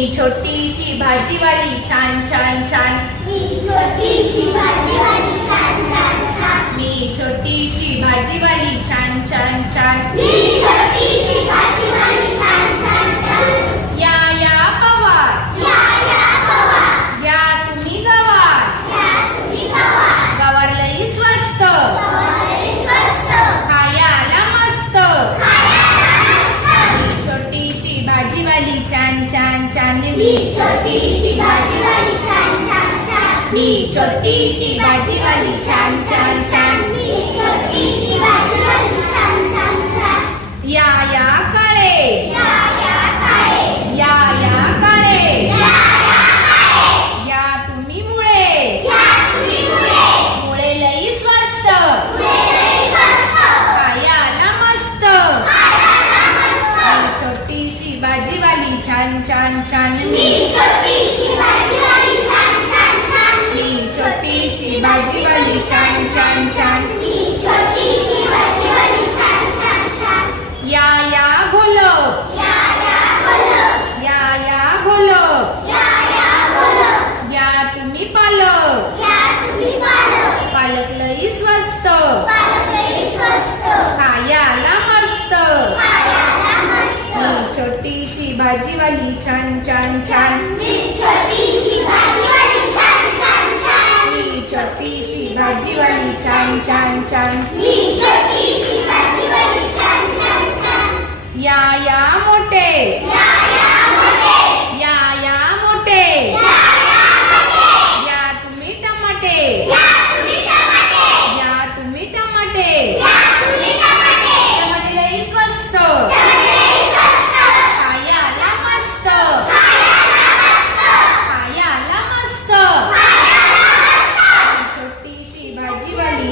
ही छोटीशी भाजीवाली छान छान छान. मी छोटीशी भाजीवाली छान छान छान. मी छोटीशी भाजीवाली छान छान छान. मी छोटीशी भाजीवाली छान छान छान. मी छोटीशी भाजीवाली छान. छान छान. मी छोटीशी भाजीवाली छान छान छान. छान छान छान. या या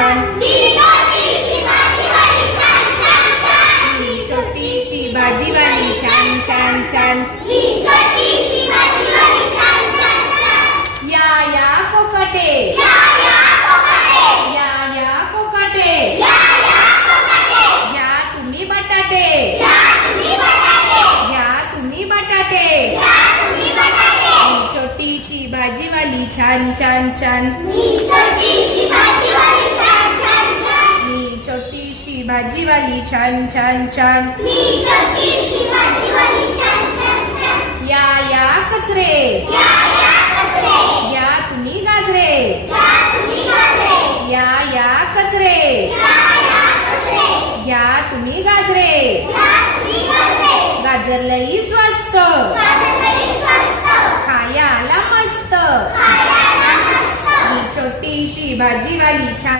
छान छोटीशी भाजीवाली छान छान. छान या या कोकटे. या या कोकटे. या तुम्ही बटाटे. या तुम्ही बटाटे. छोटीशी भाजीवाली छान छान छान. शिवाजीवाली छान छान छान. या या कचरे. या तुम्ही गाजरे. या या कचरे. या तुम्ही गाजरे. गाजरलई स्वस्त. खायाला मस्त. ही छोटीशी भाजीवाली छान